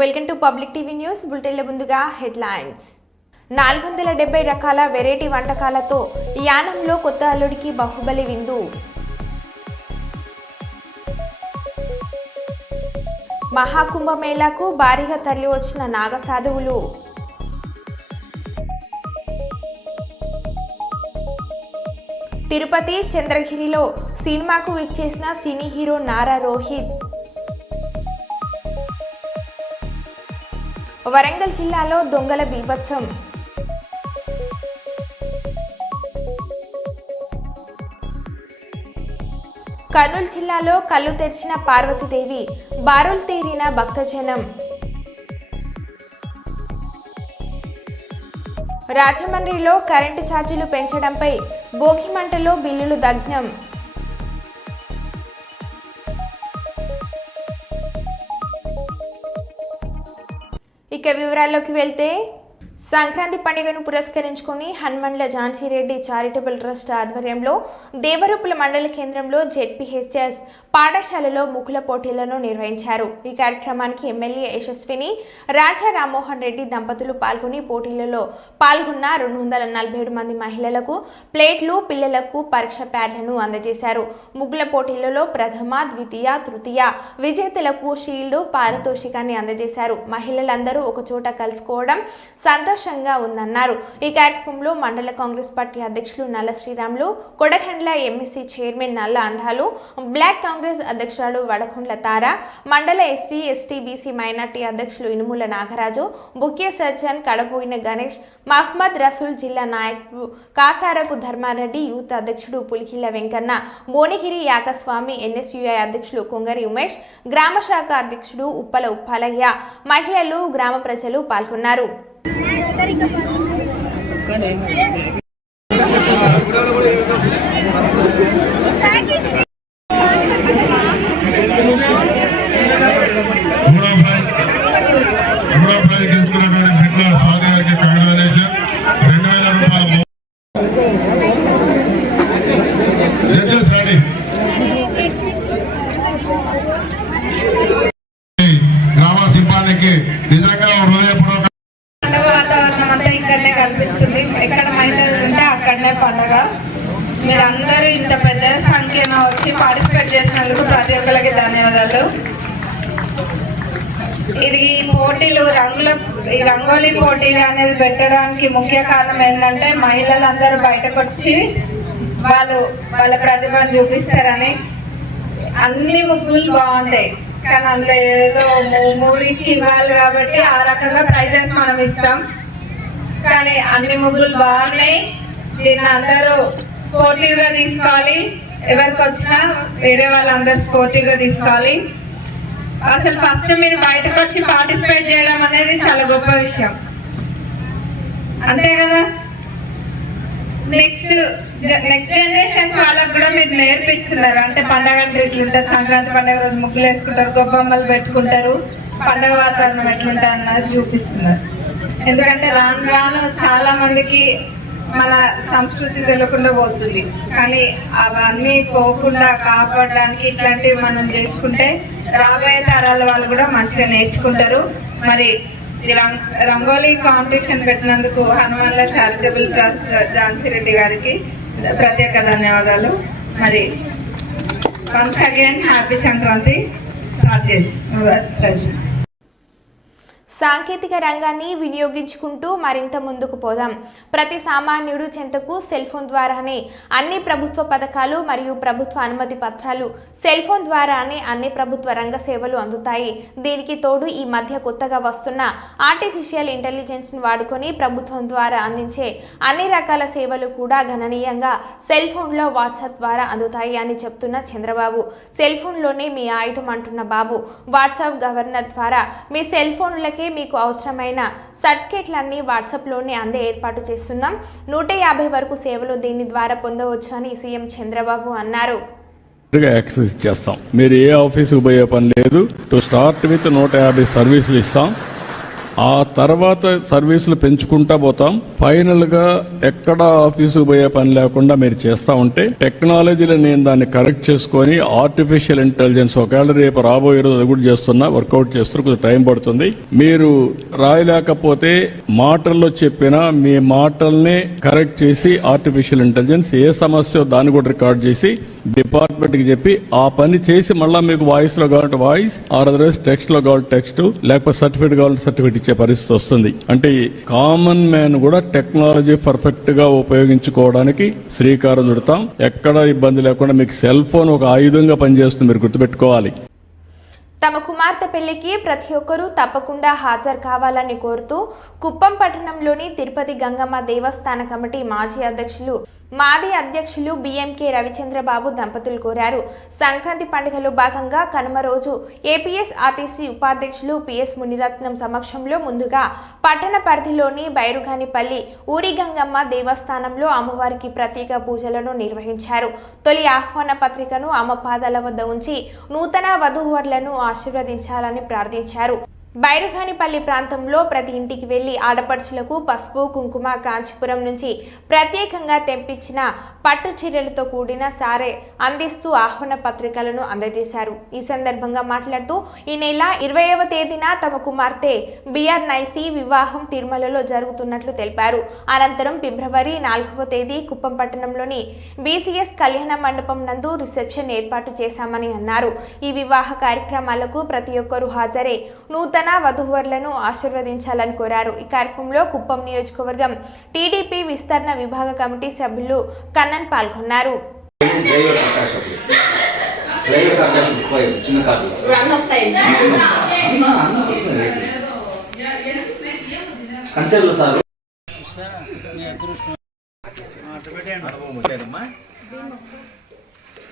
Welcome to public TV news బులెటిన్ల ముందుగా headlines 470 రకాల వెరైటీ వంటకాలతో యానంలో కొత్త అల్లుడికి బాహుబలి విందు. మహాకుంభమేళాకు భారీగా తరలి వచ్చిన నాగసాధువులు. తిరుపతి చంద్రగిరిలో సినిమాకు విచ్చేసిన సినీ హీరో నారా రోహిత్. వరంగల్ జిల్లాలో దొంగల బీభత్సం. కర్నూలు జిల్లాలో కళ్ళు తెరిచిన పార్వతీదేవి, బారులు తీరిన భక్తజనం. రాజమండ్రిలో కరెంటు ఛార్జీలు పెంచడంపై భోగిమంటలో బిల్లులు దగ్ధం. ఇక వివరాల్లోకి వెళ్తే సంక్రాంతి పండుగను పురస్కరించుకుని హనుమండ్ల ఝాన్సీ రెడ్డి చారిటబుల్ ట్రస్ట్ ఆధ్వర్యంలో దేవరూపుల మండల కేంద్రంలో జెడ్పీహెచ్ఎస్ పాఠశాలలో ముగ్గుల పోటీలను నిర్వహించారు. ఈ కార్యక్రమానికి ఎమ్మెల్యే యశస్విని, రాజా రామ్మోహన్ రెడ్డి దంపతులు పాల్గొని పోటీలలో పాల్గొన్న 247 మంది మహిళలకు ప్లేట్లు, పిల్లలకు పరీక్ష ప్యాడ్లను అందజేశారు. ముగ్గుల పోటీలలో ప్రథమ, ద్వితీయ, తృతీయ విజేతలకు షీల్డ్, పారితోషికాన్ని అందజేశారు. మహిళలందరూ ఒకచోట కలుసుకోవడం సంతోషంగా ఉందన్నారు. ఈ కార్యక్రమంలో మండల కాంగ్రెస్ పార్టీ అధ్యక్షులు నల్ల శ్రీరాములు, కొడకండ్ల ఎంఎస్సీ చైర్మన్ నల్ల అండాలు, బ్లాక్ కాంగ్రెస్ అధ్యక్షురాలు వడకుండ్ల తార, మండల ఎస్సీ ఎస్టీ బీసీ మైనార్టీ అధ్యక్షులు ఇనుముల నాగరాజు, ముఖ్య సర్జన్ కడపోయిన గణేష్, మహ్మద్ రసూల్, జిల్లా నాయకులు కాసారపు ధర్మారెడ్డి, యూత్ అధ్యక్షుడు పులికిల్ల వెంకన్న, భువనగిరి యాకస్వామి, ఎన్ఎస్యుఐ అధ్యక్షులు కొంగరి ఉమేష్, గ్రామ శాఖ అధ్యక్షుడు ఉప్పల ఉప్పాలయ్య, మహిళలు, గ్రామ ప్రజలు పాల్గొన్నారు. గ్రామ శిల్పానికి నిజంగా హృదయపూర్వక వాతావరణం అంతా ఇక్కడనే కనిపిస్తుంది. ఎక్కడ మహిళలు ఉంటే అక్కడనే పండుగ. మీరందరూ ఇంత పెద్ద సంఖ్యన వచ్చి పార్టిసిపేట్ చేసినందుకు ప్రతి ఒక్కరికి ధన్యవాదాలు. ఇది పోటీలు ఈ రంగోలీ పోటీలు అనేది పెట్టడానికి ముఖ్య కారణం ఏంటంటే మహిళలందరూ బయటకు వచ్చి వాళ్ళ ప్రతిభను చూపిస్తారని. అన్ని ముగ్గులు బాగుంటాయి కానీ అందులో ఏదో మూడికి ఇవ్వాలి కాబట్టి ఆ రకంగా ప్రైజెస్ మనం ఇస్తాం. కానీ అన్ని ముగ్గులు బాగున్నాయి. దీన్ని అందరూ స్పోర్టివ్గా తీసుకోవాలి. ఎవరికి వచ్చినా వేరే వాళ్ళందరూ స్పోర్టివ్గా తీసుకోవాలి. అసలు ఫస్ట్ మీరు బయటకు వచ్చి పార్టిసిపేట్ చేయడం అనేది చాలా గొప్ప విషయం, అంతే కదా. నెక్స్ట్ జనరేషన్ వాళ్ళకు కూడా మీరు నేర్పిస్తున్నారు. అంటే పండగ ఎట్లుంటారు, సంక్రాంతి పండుగ రోజు ముగ్గులు వేసుకుంటారు, గొబ్బమ్మలు పెట్టుకుంటారు, పండగ వాతావరణం ఎట్లుంటారు అన్నది చూపిస్తున్నారు. ఎందుకంటే రాను రాను చాలా మందికి మన సంస్కృతి తెలియకుండా పోతుంది. కానీ అవన్నీ పోకుండా కాపాడడానికి ఇట్లాంటివి మనం చేసుకుంటే రాబోయే తరాల వాళ్ళు కూడా మంచిగా నేర్చుకుంటారు. మరి రంగోలీ కాంపిటీషన్ పెట్టినందుకు హనుమాన్ల చారిటబుల్ ట్రస్ట్ ఝాన్సీ రెడ్డి గారికి ప్రత్యేక ధన్యవాదాలు. మరి once again happy Sankranti. Start చేసి సాంకేతిక రంగాన్ని వినియోగించుకుంటూ మరింత ముందుకు పోదాం. ప్రతి సామాన్యుడు చెంతకు సెల్ ఫోన్ ద్వారానే అన్ని ప్రభుత్వ పథకాలు మరియు ప్రభుత్వ అనుమతి పత్రాలు సెల్ ఫోన్ ద్వారానే అన్ని ప్రభుత్వ రంగ సేవలు అందుతాయి. దీనికి తోడు ఈ మధ్య కొత్తగా వస్తున్న ఆర్టిఫిషియల్ ఇంటెలిజెన్స్ను వాడుకొని ప్రభుత్వం ద్వారా అందించే అన్ని రకాల సేవలు కూడా గణనీయంగా సెల్ ఫోన్లో వాట్సాప్ ద్వారా అందుతాయి అని చెప్తున్న చంద్రబాబు. సెల్ ఫోన్లోనే మీ ఆయుధం అంటున్న బాబు. వాట్సాప్ గవర్నర్ ద్వారా మీ సెల్ ఫోన్లకే మీకు అవసరమైన సర్టిఫికేట్లన్నీ వాట్సాప్లోనే అందే ఏర్పాటు చేస్తున్నాం. 150 వరకు సేవలు దీని ద్వారా పొందవచ్చు అని సీఎం చంద్రబాబు అన్నారు. యాక్సెస్ చేస్తాం. మీరు ఏ ఆఫీసుకు పోయే పని లేదు. టు స్టార్ట్ విత్ 150 సర్వీసులు ఇస్తాం. ఆ తర్వాత సర్వీసులు పెంచుకుంటా పోతాం. ఫైనల్ గా ఎక్కడ ఆఫీసుకు పోయే పని లేకుండా మీరు చేస్తా ఉంటే టెక్నాలజీలో నేను దాన్ని కరెక్ట్ చేసుకొని ఆర్టిఫిషియల్ ఇంటెలిజెన్స్ ఒకవేళ రేపు రాబోయే రోజు అది కూడా చేస్తున్నా, వర్కౌట్ చేస్తున్నా, కొంచెం టైం పడుతుంది. మీరు రాయలేకపోతే మాటల్లో చెప్పినా మీ మాటల్ని కరెక్ట్ చేసి ఆర్టిఫిషియల్ ఇంటెలిజెన్స్ ఏ సమస్య దాన్ని కూడా రికార్డ్ చేసి డిపార్ట్మెంట్ కి చెప్పి ఆ పని చేసి మళ్ళీ మీకు వాయిస్ లో కావాలంటే వాయిస్, అదర్వైజ్ టెక్స్ట్ లో కావాలి టెక్స్ట్, లేకపోతే సర్టిఫికేట్ కావాలంటే సర్టిఫికేట్ ఇచ్చే పరిస్థితి వస్తుంది. అంటే కామన్ మ్యాన్ కూడా టెక్నాలజీ పర్ఫెక్ట్ గా ఉపయోగించుకోవడానికి శ్రీకారం చుడతాం. ఎక్కడ ఇబ్బంది లేకుండా మీకు సెల్ ఫోన్ ఒక ఆయుధంగా పనిచేస్తుంది, మీరు గుర్తుపెట్టుకోవాలి. తమ కుమార్తె పెళ్లికి ప్రతి ఒక్కరూ తప్పకుండా హాజరు కావాలని కోరుతూ కుప్పం పట్టణంలోని తిరుపతి గంగమ్మ దేవస్థాన కమిటీ మాజీ అధ్యక్షులు బిఎంకే రవిచంద్రబాబు దంపతులు కోరారు. సంక్రాంతి పండుగలో భాగంగా కనుమ రోజు ఏపీఎస్ ఆర్టీసీ ఉపాధ్యక్షులు పిఎస్ మునిరత్నం సమక్షంలో ముందుగా పట్టణ పరిధిలోని బైరుగానిపల్లి ఊరి గంగమ్మ దేవస్థానంలో అమ్మవారికి ప్రత్యేక పూజలను నిర్వహించారు. తొలి ఆహ్వాన పత్రికను అమ్మ పాదాల వద్ద ఉంచి నూతన వధూవరులను ఆశీర్వదించాలని ప్రార్థించారు. బైరుగానిపల్లి ప్రాంతంలో ప్రతి ఇంటికి వెళ్లి ఆడపడుచులకు పసుపు కుంకుమ కాంచీపురం నుంచి ప్రత్యేకంగా తెంపించిన పట్టు చీరలతో కూడిన సారే అందిస్తూ ఆహ్వాన పత్రికలను అందజేశారు. ఈ సందర్భంగా మాట్లాడుతూ ఈ నెల 20వ తేదీన తమ కుమార్తె బిఆర్ నైసి వివాహం తిరుమలలో జరుగుతున్నట్లు తెలిపారు. అనంతరం ఫిబ్రవరి 4వ తేదీ కుప్పం పట్టణంలోని బీసీఎస్ కళ్యాణ మండపం నందు రిసెప్షన్ ఏర్పాటు చేశామని అన్నారు. ఈ వివాహ కార్యక్రమాలకు ప్రతి ఒక్కరూ హాజరై నూతన వధూవరులను ఆశీర్వదించాలని కోరారు. ఈ కార్యక్రమంలో కుప్పం నియోజకవర్గం టీడీపీ విస్తరణ విభాగ కమిటీ సభ్యులు కన్నన్ పాల్గొన్నారు.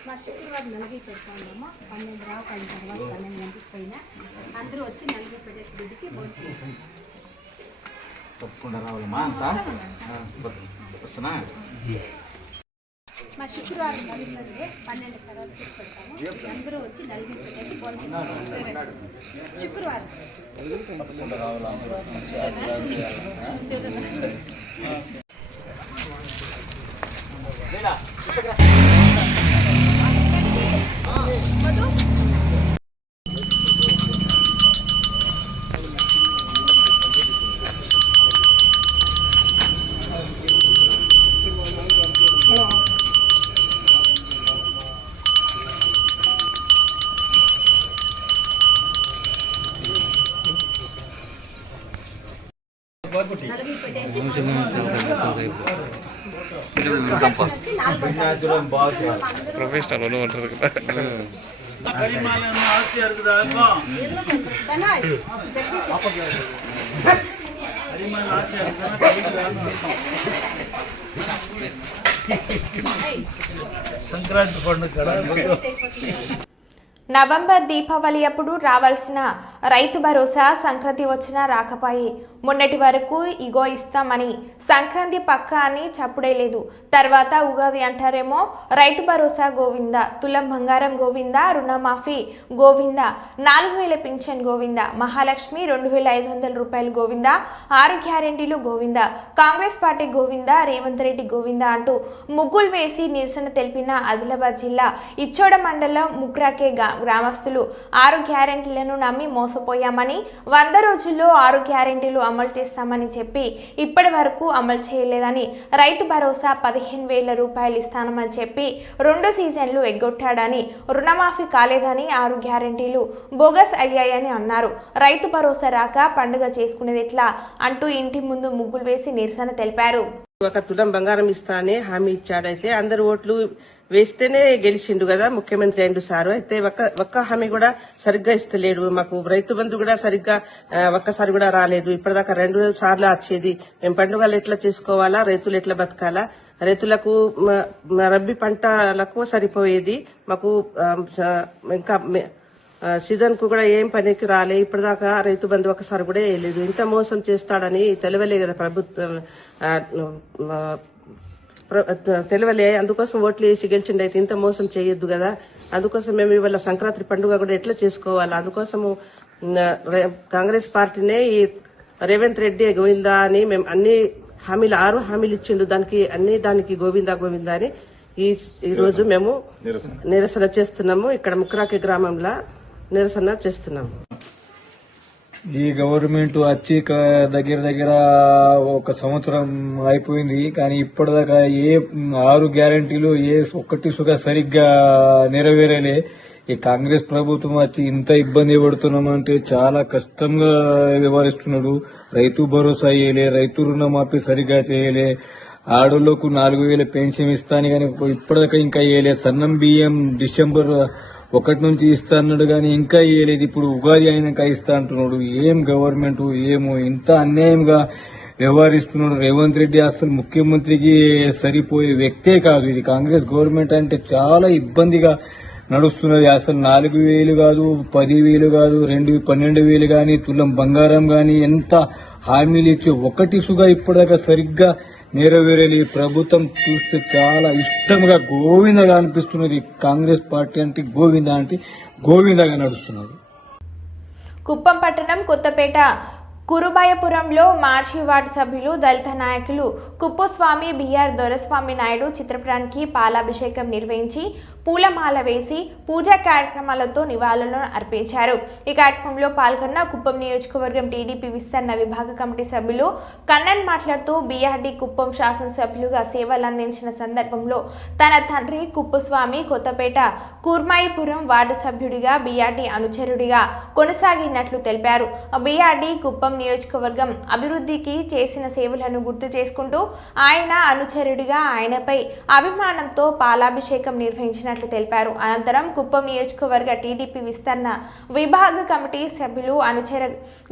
మా శుక్రవారం నలిగి పెడతామమ్మా 12 రావు అయిన తర్వాత 12 గంటలకు పైన అందరూ వచ్చి నలిగి పెట్టేసి దిద్దుకి భోజనం తప్పకుండా రావాలమ్మా అంతా వస్తున్నా. మా శుక్రవారం నలిగినది 12 తర్వాత తీసుకెళ్తాము. అందరూ వచ్చి నలిగి పెట్టేసి భోజనం శుక్రవారం తప్పకుండా రావాలా. నలిగి పెట్టేసి ప్రొఫెషనల్ ఉంటారు కదా. సంక్రాంతి పండుగ నవంబర్ దీపావళి అప్పుడు రావాల్సిన రైతు భరోసా సంక్రాంతి వచ్చినా రాకపాయి. మొన్నటి వరకు ఇగో ఇస్తామని సంక్రాంతి పక్క అని చప్పుడే లేదు. తర్వాత ఉగాది అంటారేమో రైతు భరోసా గోవింద, తులం బంగారం గోవింద, రుణమాఫీ గోవింద, 4000 పింఛన్ గోవింద, మహాలక్ష్మి 2500 రూపాయలు గోవింద, 6 గ్యారెంటీలు గోవింద, కాంగ్రెస్ పార్టీ గోవింద, రేవంత్ రెడ్డి గోవింద అంటూ ముగ్గులు వేసి నిరసన తెలిపిన ఆదిలాబాద్ జిల్లా ఇచ్చోడ మండలం ముక్రాకే గ్రామస్తులు 6 గ్యారెంటీలను నమ్మి మోసపోయామని, 100 రోజుల్లో 6 గ్యారెంటీలు అమలు చేస్తామని చెప్పి ఇప్పటి వరకు అమలు చేయలేదని, రైతు భరోసా 15,000 రూపాయలు ఇస్తానని చెప్పి 2 సీజన్లు ఎగ్గొట్టాడని, రుణమాఫీ కాలేదని, 6 గ్యారెంటీలు బోగస్ అయ్యాయని అన్నారు. రైతు భరోసా రాక పండుగ చేసుకునేది ఎట్లా అంటూ ఇంటి ముందు ముగ్గులు వేసి నిరసన తెలిపారు. ఒక తులం బంగారం ఇస్తా అని హామీ ఇచ్చాడైతే అందరు ఓట్లు వేస్తేనే గెలిచిండు కదా ముఖ్యమంత్రి అయిండు సారు. అయితే ఒక్క హామీ కూడా సరిగ్గా ఇస్తలేడు. మాకు రైతు బంధు కూడా సరిగ్గా ఒక్కసారి కూడా రాలేదు. ఇప్పటిదాకా 2 సార్లు వచ్చేది. మేము పండుగలు ఎట్లా చేసుకోవాలా, రైతులు ఎట్లా బతకాలా, రైతులకు రబ్బీ పంటలకు సరిపోయేది. మాకు ఇంకా సీజన్ కు కూడా ఏం పనికి రాలే. ఇప్పటిదాకా రైతు బంధు ఒకసారి కూడా వేయలేదు. ఇంత మోసం చేస్తాడని తెలియలే కదా ప్రభుత్వం, తెలియలే. అందుకోసం ఓట్లు వేసి గెలిచిండైతే ఇంత మోసం చేయొద్దు కదా. అందుకోసం మేము ఇవాళ సంక్రాంతి పండుగ కూడా ఎట్లా చేసుకోవాలా, అందుకోసము కాంగ్రెస్ పార్టీనే ఈ రేవంత్ రెడ్డి గోవిందా అని మేము అన్ని హామీలు 6 హామీలు ఇచ్చిండు, దానికి గోవిందా గోవిందా అని ఈ రోజు మేము నిరసన చేస్తున్నాము. ఇక్కడ ముక్రాకి గ్రామంలో నిరసన చేస్తున్నాము. ఈ గవర్నమెంట్ వచ్చి దగ్గర 1 సంవత్సరం అయిపోయింది, కానీ ఇప్పటిదాకా ఏ 6 గ్యారంటీలు ఒక్కటి సుగా సరిగ్గా నెరవేరలే. ఈ కాంగ్రెస్ ప్రభుత్వం వచ్చి ఇంత ఇబ్బంది పడుతున్నామంటే చాలా కష్టంగా వ్యవహరిస్తున్నాడు. రైతు భరోసా చేయలే, రైతు రుణమాఫీ సరిగ్గా చేయలే, ఆడోళ్లకు 4,000 పెన్షన్ ఇస్తాను కానీ ఇప్పటిదాకా ఇంకా ఇయ్యలేదు. సన్నం బియ్యం డిసెంబర్ 1 నుంచి ఇస్తా అన్నాడు కానీ ఇంకా ఇయ్యలేదు. ఇప్పుడు ఉగాది అయినాక ఇస్తా అంటున్నాడు. ఏం గవర్నమెంట్ ఏమో ఇంత అన్యాయంగా వ్యవహరిస్తున్నాడు. రేవంత్ రెడ్డి అసలు ముఖ్యమంత్రికి సరిపోయే వ్యక్తే కాదు. ఇది కాంగ్రెస్ గవర్నమెంట్ అంటే చాలా ఇబ్బందిగా నడుస్తున్నది. అసలు 4,000 కాదు, 10,000 కాదు, 12,000 గాని, తులం బంగారం గాని ఎంత హామీలు ఇచ్చి ఒకటి సుగా ఇప్పటిదాకా సరిగ్గా నెరవేరలి. ప్రభుత్వం చూస్తే చాలా ఇష్టంగా గోవిందగా అనిపిస్తున్నది. కాంగ్రెస్ పార్టీ అంటే గోవిందగా నడుస్తున్నది. కుప్పం పట్టణం కొత్తపేట కురుబాయపురంలో మాజీ వార్డు సభ్యులు దళిత నాయకులు కుప్పస్వామి బిఆర్ దొరస్వామి నాయుడు చిత్రపటానికి పాలాభిషేకం నిర్వహించి పూలమాల వేసి పూజా కార్యక్రమాలతో నివాళులను అర్పించారు. ఈ కార్యక్రమంలో పాల్గొన్న కుప్పం నియోజకవర్గం టీడీపీ విస్తరణ విభాగ కమిటీ సభ్యులు కన్నన్ మాట్లాడుతూ బీఆర్డీ కుప్పం శాసనసభ్యులుగా సేవలు అందించిన సందర్భంలో తన తండ్రి కుప్పస్వామి కొత్తపేట కుర్మాయిపురం వార్డు సభ్యుడిగా బీఆర్డీ అనుచరుడిగా కొనసాగినట్లు తెలిపారు. బీఆర్డీ కుప్పం నియోజకవర్గం అభివృద్ధికి చేసిన సేవలను గుర్తు చేసుకుంటూ ఆయన అనుచరుడిగా ఆయనపై అభిమానంతో పాలాభిషేకం నిర్వహించినట్లు తెలిపారు. అనంతరం కుప్పం నియోజకవర్గ టీడీపీ విస్తరణ విభాగ కమిటీ సభ్యులు అనుచర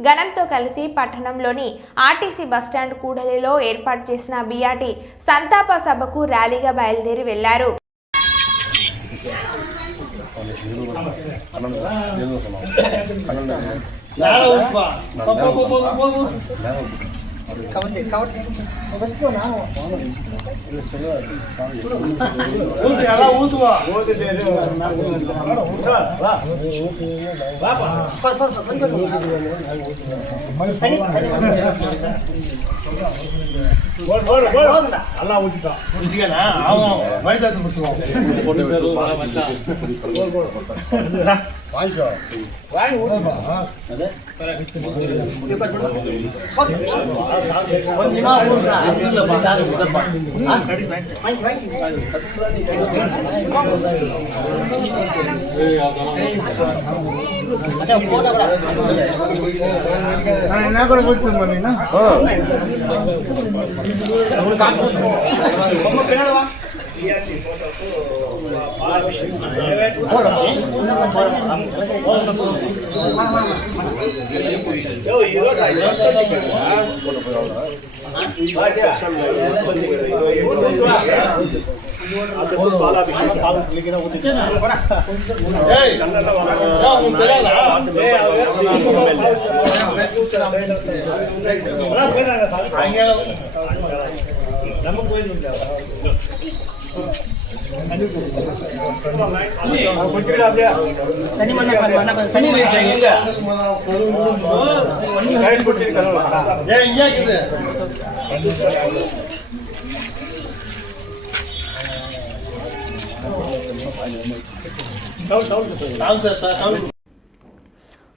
గణంతో కలిసి పట్టణంలోని ఆర్టీసీ బస్టాండ్ కూడలిలో ఏర్పాటు చేసిన బీఆర్డీ సంతాప సభకు ర్యాలీగా బయలుదేరి వెళ్లారు.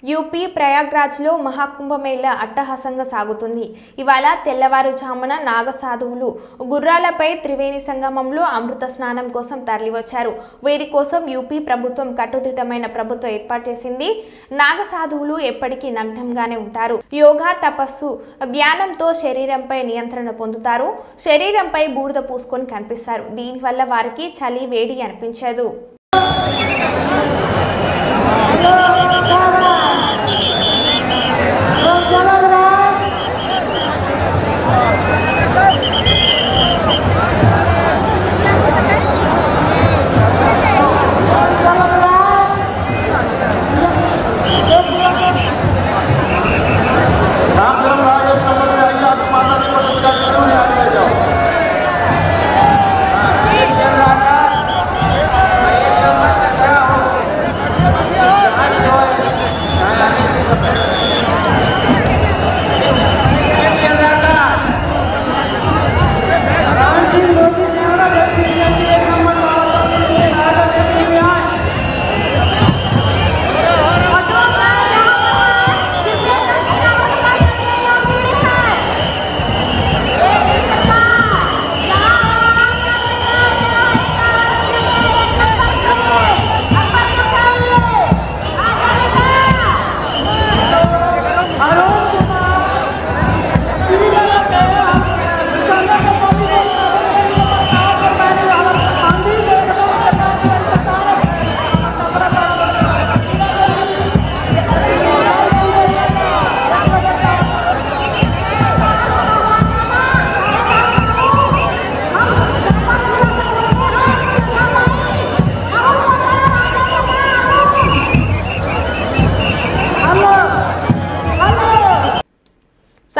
యూపీ ప్రయాగ్రాజ్లో మహాకుంభమేళా అట్టహాసంగా సాగుతుంది. ఇవాళ తెల్లవారుజామున నాగసాధువులు గుర్రాలపై త్రివేణి సంగమంలో అమృత స్నానం కోసం తరలివచ్చారు. వీరి కోసం యూపీ ప్రభుత్వం కట్టుదిట్టమైన ప్రభుత్వం ఏర్పాటు చేసింది. నాగసాధువులు ఎప్పటికీ నగ్నంగానే ఉంటారు. యోగా, తపస్సు, ధ్యానంతో శరీరంపై నియంత్రణ పొందుతారు. శరీరంపై బూడిద పూసుకొని కనిపిస్తారు. దీనివల్ల వారికి చలి, వేడి అనిపించదు.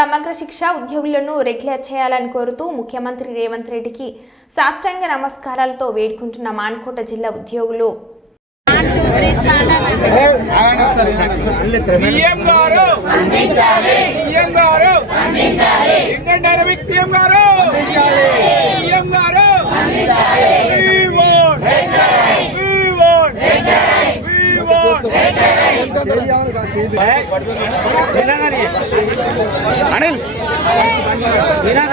సమగ్ర శిక్ష ఉద్యోగులను రెగ్యులర్ చేయాలని కోరుతూ ముఖ్యమంత్రి రేవంత్ రెడ్డికి సాష్టాంగ నమస్కారాలతో వేడుకుంటున్న మాన్కోట జిల్లా ఉద్యోగులు. సీఎం గారు అందించాలి, సీఎం గారు అందించాలి, ఇండియన్ డైనమిక్ సీఎం గారు అందించాలి, సీఎం గారు అందించాలి. We want recognize, we want recognize, we want recognize. Anil CM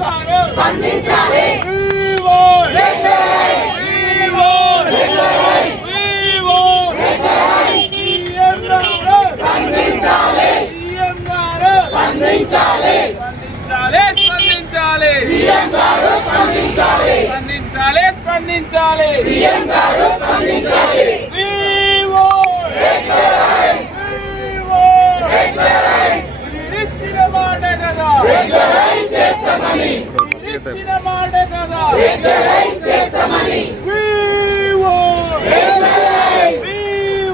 గారు స్పందించాలి. We want recognize, we want recognize, we want recognize. CM గారు స్పందించాలి, సీఎం గారు స్పందించాలి, స్పందించాలి, సీఎం గారు స్పందించాలి, స్పందించాలి, స్పందించాలి, సీఎం గారు స్పందించాలి. We want recognize, we want recognize. ఇచ్చిన మాట కదా రెగ్యులరైజ్ చేస్తామని, ఇచ్చిన మాట కదా రెగ్యులరైజ్ చేస్తామని. We want recognize, we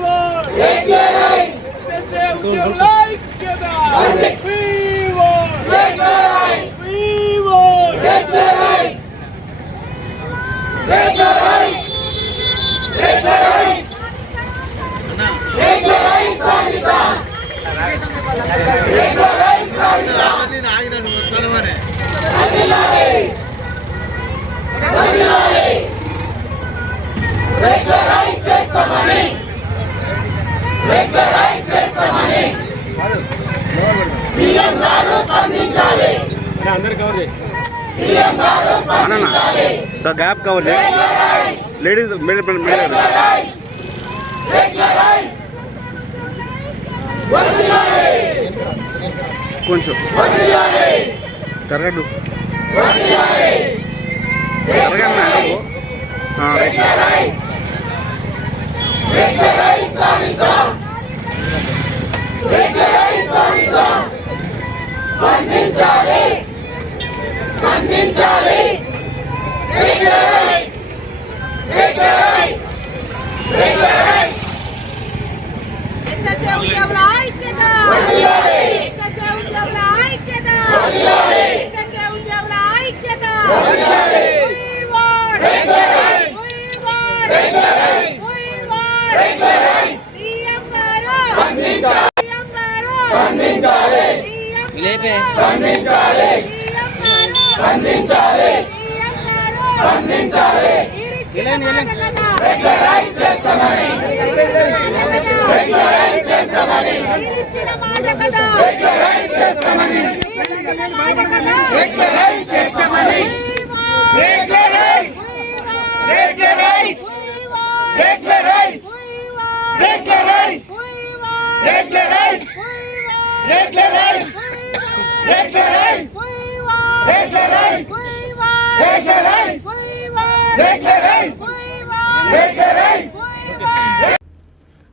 want recognize. చేసే ఉద్యోగుల ఐక్యత. We want recognize, we want recognize, recognize, recognize, recognize సాధిత, recognize సాధిత. అదిలాలి, అదిలాలి, recognize చేస్తామని, recognize చేస్తామని. సీఎం గారు స్పందించాలి, సీఎం గారు స్పందించాలి. గ్యాప్ కవర్ లేడీస్ కొంచెం జరగదు స్పందించాలి, స్పందించాలి, రెగ్యులరైజ్, రెగ్యులరైజ్, రెగ్యులరైజ్. ఎస్ఎస్ఏ ఉద్యోగుల ఐక్యత, ఎస్ఎస్ఏ ఉద్యోగుల ఐక్యత, ఎస్ఎస్ఏ ఉద్యోగుల ఐక్యత. We want recognize, we want recognize, we want recognize. CM గారు స్పందించాలి, సీఎం గారు స్పందించాలి, లేపే స్పందించాలి, సీఎం గారు స్పందించాలి, సీఎం గారు స్పందించాలి. రెగ్యులరైజ్ చేస్తామని, రెగ్యులరైజ్ చేస్తామని, ఇచ్చిన మాట కదా రెగ్యులరైజ్ చేస్తామని, ఇచ్చిన మాట కదా రెగ్యులరైజ్ చేస్తామని. Regularise, regularise, regularise, regularise, regularise, regularise, regularise, regularise, regularise, regularise, regularise.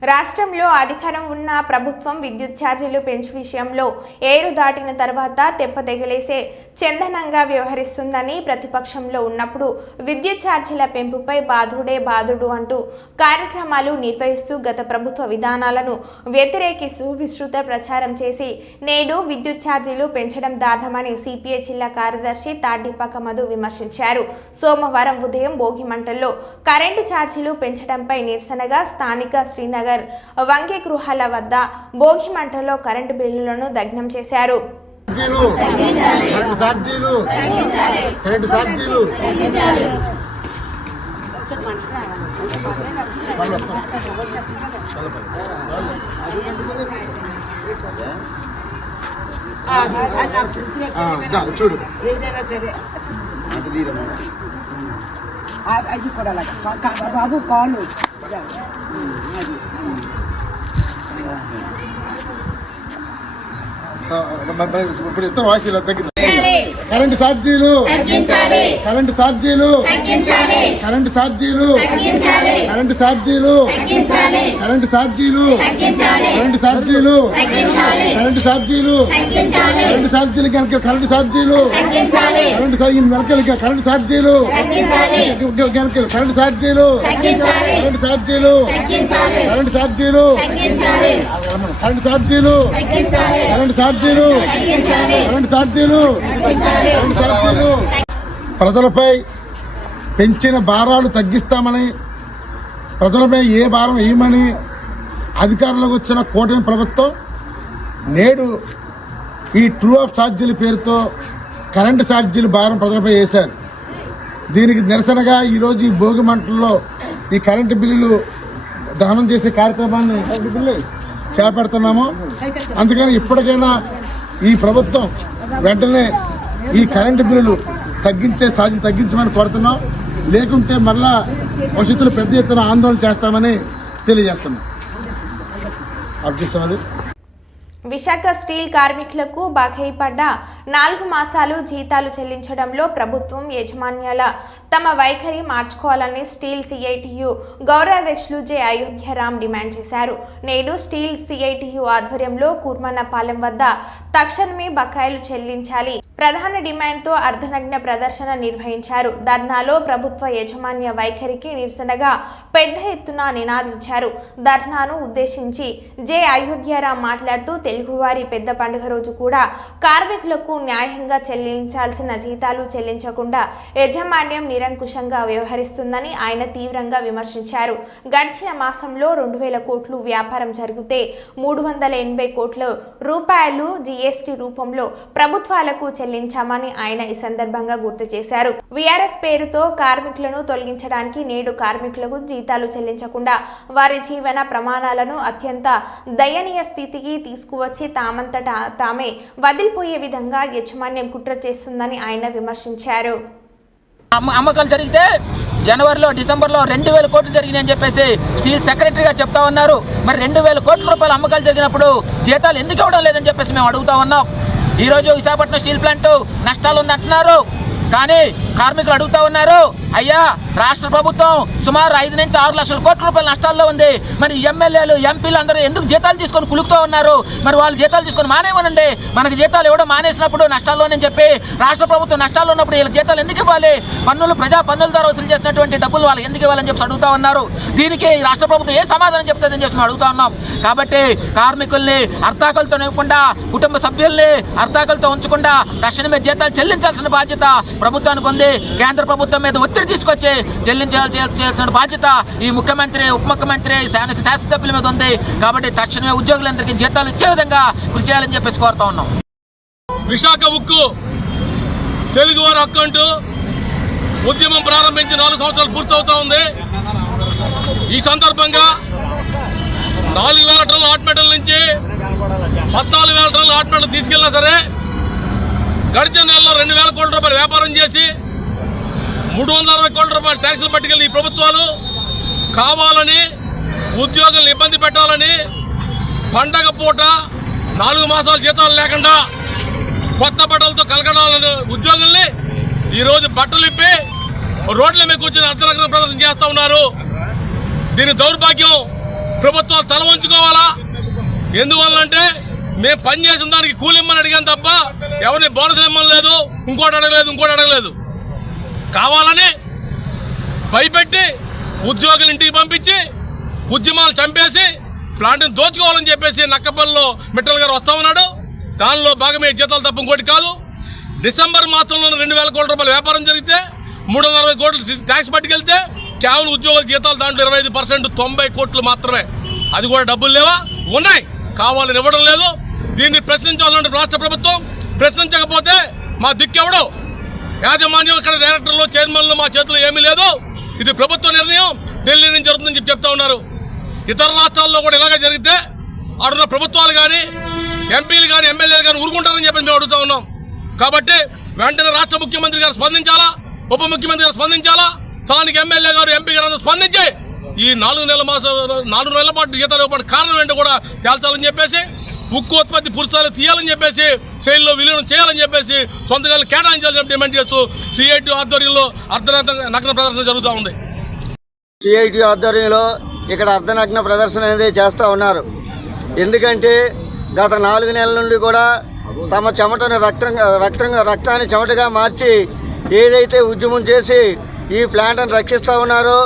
రాష్ట్రంలో అధికారం ఉన్న ప్రభుత్వం విద్యుత్ ఛార్జీలు పెంచు విషయంలో ఏరు దాటిన తర్వాత తెప్పదెగలేసే చందనంగా వ్యవహరిస్తుందని ప్రతిపక్షంలో ఉన్నప్పుడు విద్యుత్ ఛార్జీల పెంపుపై బాధుడే బాధుడు అంటూ కార్యక్రమాలు నిర్వహిస్తూ గత ప్రభుత్వ విధానాలను వ్యతిరేకిస్తూ విస్తృత ప్రచారం చేసి నేడు విద్యుత్ ఛార్జీలు పెంచడం దారుణమని సిపిఐ జిల్లా కార్యదర్శి తాడిపాక మధు విమర్శించారు. సోమవారం ఉదయం భోగిమంటల్లో కరెంటు ఛార్జీలు పెంచడంపై నిరసనగా స్థానిక శ్రీనగర్ వంగే గృహాల వద్ద భోగి మంటల్లో కరెంటు బిల్లులను దగ్నం చేశారు. చూడు అది కూడా బాబు కాలు ఇప్పుడు ఎంత వాయిస్ ఇలా తగ్గింది. కరెంటు ఛార్జీలు కరెంటు ఛార్జీలు కరెంటు ఛార్జీలు కరెంటు ఛార్జీలు కరెంటు ఛార్జీలు కరెంటు ఛార్జీలు కరెంటు ఛార్జీలు కరెంటు ఛార్జీలు కనుక కరెంటు ఛార్జీలు కరెంటు వెనకలిక కరెంటు ఛార్జీలు కనుక కరెంటు ఛార్జీలు కరెంటు ఛార్జీలు కరెంటు ఛార్జీలు కరెంటు ఛార్జీలు కరెంటు ఛార్జీలు కరెంటు ఛార్జీలు కరెంటు ఛార్జీలు ప్రజలపై పెంచిన భారాలు తగ్గిస్తామని ప్రజలపై ఏ భారం వేయమని అధికారంలోకి వచ్చిన కూటమి ప్రభుత్వం నేడు ఈ ట్రూ ఆఫ్ ఛార్జీల పేరుతో కరెంటు ఛార్జీలు భారం ప్రజలపై వేశారు. దీనికి నిరసనగా ఈరోజు ఈ భోగి మంటల్లో ఈ కరెంటు బిల్లులు దహనం చేసే కార్యక్రమాన్ని చేపడుతున్నాము. అందుకని ఇప్పటికైనా ఈ ప్రభుత్వం వెంటనే ఈ కరెంటు బిల్లులు తగ్గించమని కోరుతున్నాం. లేకుంటే మళ్ళా భవిష్యత్తులో పెద్ద ఎత్తున ఆందోళన చేస్తామని తెలియజేస్తున్నాం. అభ్యర్థిస్తున్నది విశాఖ స్టీల్ కార్మికులకు బకాయి పడ్డ 4 మాసాలు జీతాలు చెల్లించడంలో ప్రభుత్వం యాజమాన్యాల తమ వైఖరి మార్చుకోవాలని steel CITU గౌరవాధ్యక్షులు J Ayodhyaram demand చేశారు. నేడు స్టీల్ సిఐటియు ఆధ్వర్యంలో కూర్మన్నపాలెం వద్ద తక్షణమే బకాయిలు చెల్లించాలి ప్రధాన డిమాండ్తో అర్ధనగ్న ప్రదర్శన నిర్వహించారు. ధర్నాలో ప్రభుత్వ యాజమాన్య వైఖరికి నిరసనగా పెద్ద ఎత్తున నినాదించారు. ధర్నాను ఉద్దేశించి జె అయోధ్యరాం మాట్లాడుతూ తెలుగువారి పెద్ద పండుగ రోజు కూడా కార్మికులకు న్యాయంగా చెల్లించాల్సిన జీతాలు చెల్లించకుండా యాజమాన్యం నిరంకుశంగా వ్యవహరిస్తుందని ఆయన తీవ్రంగా విమర్శించారు. గడిచిన మాసంలో 2,000 కోట్లు వ్యాపారం జరిగితే 380 కోట్ల రూపాయలు జీఎస్టీ రూపంలో ప్రభుత్వాలకు చెల్లించామని ఆయన ఈ సందర్భంగా గుర్తు చేశారు. వీఆర్ఎస్ పేరుతో కార్మికులను తొలగించడానికి నేడు కార్మికులకు జీతాలు చెల్లించకుండా వారి జీవన ప్రమాణాలను అత్యంత దయనీయ స్థితికి తీసుకువచ్చి తామంతటా తామే వదిలిపోయే విధంగా యాజమాన్యం కుట్ర చేస్తుందని ఆయన విమర్శించారు. అమ్మకాలు జరిగితే జనవరిలో డిసెంబర్లో 2,000 కోట్లు జరిగినాయని చెప్పేసి స్టీల్ సెక్రటరీగా చెప్తా ఉన్నారు. మరి 2,000 కోట్ల రూపాయల అమ్మకాలు జరిగినప్పుడు జీతాలు ఎందుకు ఇవ్వడం లేదని చెప్పేసి మేము అడుగుతా ఉన్నాం. ఈరోజు విశాఖపట్నం స్టీల్ ప్లాంట్ నష్టాలు ఉందంటున్నారు, కానీ కార్మికులు అడుగుతా ఉన్నారు, అయ్యా రాష్ట్ర ప్రభుత్వం సుమారు 5 నుంచి 6 లక్షల కోట్ల రూపాయల నష్టాల్లో ఉంది. మరి ఎమ్మెల్యేలు ఎంపీలు అందరూ ఎందుకు జీతాలు తీసుకొని కులుకుతూ ఉన్నారు? మరి వాళ్ళు జీతాలు తీసుకొని మానేమనండి. మనకు జీతాలు ఇవ్వడం మానేసినప్పుడు నష్టాల్లోనని చెప్పి రాష్ట్ర ప్రభుత్వం నష్టాల్లో ఉన్నప్పుడు వీళ్ళకి జీతాలు ఎందుకు ఇవ్వాలి? ప్రజా పన్నుల ద్వారా వసూలు చేసినటువంటి డబ్బులు వాళ్ళకి ఎందుకు ఇవ్వాలని చెప్పి అడుగుతా ఉన్నారు. దీనికి రాష్ట్ర ప్రభుత్వం ఏ సమాధానం చెప్తుందని చెప్పి అడుగుతా ఉన్నాం. కాబట్టి కార్మికుల్ని అర్థాకలతో ఇవ్వకుండా, కుటుంబ సభ్యుల్ని అర్థాకలతో ఉంచకుండా తక్షణమే జీతాలు చెల్లించాల్సిన బాధ్యత ప్రభుత్వానికి ఉంది. కేంద్ర ప్రభుత్వం మీద ఒత్తిడి తీసుకొచ్చి చెల్లించాల్సిన బాధ్యత ఈ ముఖ్యమంత్రి, ఉప ముఖ్యమంత్రి, శాసనసభ్యుల మీద ఉంది. కాబట్టి తక్షణమే ఉద్యోగులందరికీ జీతాలు ఇచ్చే విధంగా కృషి చేయాలని చెప్పేసి కోరుతా ఉన్నాం. విశాఖ ఉక్కు తెలుగువారి అకౌంట్ ఉద్యమం ప్రారంభించి 4 సంవత్సరాలు పూర్తవుతా ఉంది. ఈ సందర్భంగా 4,000 టన్నుల హాట్ మెటల్ నుంచి 14,000 టన్నుల హాట్ మెటల్ తీసుకెళ్ళినా సరే గడిచిన నెలలో 2,000 కోట్ల రూపాయలు వ్యాపారం చేసి 360 కోట్ల రూపాయలు ట్యాక్సులు పట్టుకెళ్ళి ఈ ప్రభుత్వాలు కావాలని ఉద్యోగులను ఇబ్బంది పెట్టాలని పండగ పూట 4 మాసాలు జీతాలు లేకుండా కొత్త బట్టలతో కలకడాలని ఉద్యోగుల్ని ఈరోజు బట్టలు ఇప్పి రోడ్ల మీద కూర్చొని అర్ధనగ్న ప్రదర్శన చేస్తూ ఉన్నారు. దీని దౌర్భాగ్యం ప్రభుత్వాలు తల వంచుకోవాలా? ఎందువల్లంటే మేము పనిచేసిన దానికి కూలిమ్మని అడిగాను తప్ప ఎవరిని బోనస్ ఇమ్మని లేదు, ఇంకోటి అడగలేదు. కావాలని భయపెట్టి ఉద్యోగులు ఇంటికి పంపించి ఉద్యమాలు చంపేసి ప్లాంట్ని దోచుకోవాలని చెప్పేసి నక్కపల్లిలో మిట్టల్ గారు వస్తా ఉన్నాడు. దానిలో భాగమే జీతాలు తప్ప ఇంకోటి కాదు. డిసెంబర్ మాసంలో 2,000 కోట్ల రూపాయల వ్యాపారం జరిగితే 360 కోట్లు ట్యాక్స్ పట్టుకెళ్తే కేవలం ఉద్యోగుల జీతాలు దాంట్లో 25% 90 కోట్లు మాత్రమే. అది కూడా డబ్బులు లేవా? ఉన్నాయి, కావాలని ఇవ్వడం లేదు. దీన్ని ప్రశ్నించాలంటే రాష్ట్ర ప్రభుత్వం, ప్రశ్నించకపోతే మా దిక్కెవడు? యాజమాన్యం ఇక్కడ డైరెక్టర్లు, చైర్మన్లు మా చేతిలో ఏమీ లేదు. ఇది ప్రభుత్వ నిర్ణయం, ఢిల్లీ నుంచి జరుగుతుందని చెప్తా ఉన్నారు. ఇతర రాష్ట్రాల్లో కూడా ఇలాగే జరిగితే అడున్న ప్రభుత్వాలు కానీ, ఎంపీలు కానీ, ఎమ్మెల్యేలు కానీ ఊరుకుంటారని చెప్పి మేము అడుగుతా ఉన్నాం. కాబట్టి వెంటనే రాష్ట్ర ముఖ్యమంత్రి గారు స్పందించాలా, ఉప ముఖ్యమంత్రి గారు స్పందించాలా, స్థానిక ఎమ్మెల్యే గారు, ఎంపీ గారు అందరూ స్పందించి ఈ 4 నెలల పాటు జీతాలు ఇవ్వడానికి కారణం ఏంటో కూడా తేల్చాలని చెప్పేసి ఉక్కు ఉత్పత్తి పురుషాలు తీయాలని చెప్పేసి శైలిలో విలీనం చేయాలని చెప్పేసి సొంతగా కేటాయించాలని డిమాండ్ చేస్తూ సిఐటి ఆధ్వర్యంలో నగ్న ప్రదర్శన జరుగుతూ ఉంది. సిఐటి ఆధ్వర్యంలో ఇక్కడ అర్ధనగ్న ప్రదర్శన అనేది చేస్తూ ఉన్నారు. ఎందుకంటే గత 4 నెలల నుండి కూడా తమ చెమటను రక్తాన్ని చెమటగా మార్చి ఏదైతే ఉద్యమం చేసి ఈ ప్లాంట్ను రక్షిస్తూ ఉన్నారో,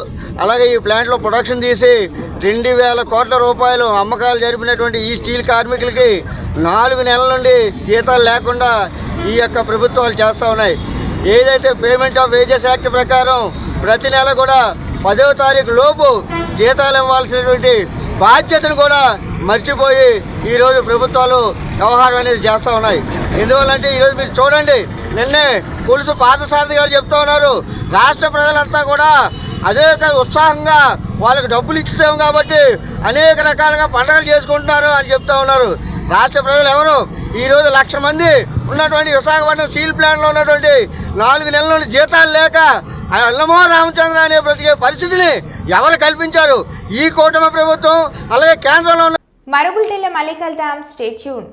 అలాగే ఈ ప్లాంట్లో ప్రొడక్షన్ తీసి 2,000 కోట్ల రూపాయలు అమ్మకాలు జరిపినటువంటి ఈ స్టీల్ కార్మికులకి 4 నెలల నుండి జీతాలు లేకుండా ఈ యొక్క ప్రభుత్వాలు చేస్తూ ఉన్నాయి. ఏదైతే పేమెంట్ ఆఫ్ వేజెస్ యాక్ట్ ప్రకారం ప్రతి నెల కూడా 10వ తారీఖు లోపు జీతాలు ఇవ్వాల్సినటువంటి బాధ్యతను కూడా మర్చిపోయి ఈరోజు ప్రభుత్వాలు వ్యవహారం అనేది చేస్తూ ఉన్నాయి. ఎందువల్లంటే ఈరోజు మీరు చూడండి, నిన్నే పులుసు పార్థసారథి గారు చెప్తూ ఉన్నారు, రాష్ట్ర ప్రజలంతా కూడా అనేక ఉత్సాహంగా వాళ్ళకి డబ్బులు ఇచ్చాము కాబట్టి అనేక రకాలుగా పండుగలు చేసుకుంటున్నారు అని చెప్తూ ఉన్నారు. రాష్ట్ర ప్రజలు ఎవరు? ఈరోజు 1,00,000 మంది ఉన్నటువంటి విశాఖపట్నం స్టీల్ ప్లాంట్లో ఉన్నటువంటి 4 నెలల నుండి జీతాలు లేక అల్లమో రామచంద్ర అనే బ్రతికే పరిస్థితిని ఎవరు కల్పించారు? ఈ కూటమి ప్రభుత్వం, అలాగే కేంద్రంలో. మరో బులెటిన్లో మళ్ళీ కలుద్దాం. Stay tune.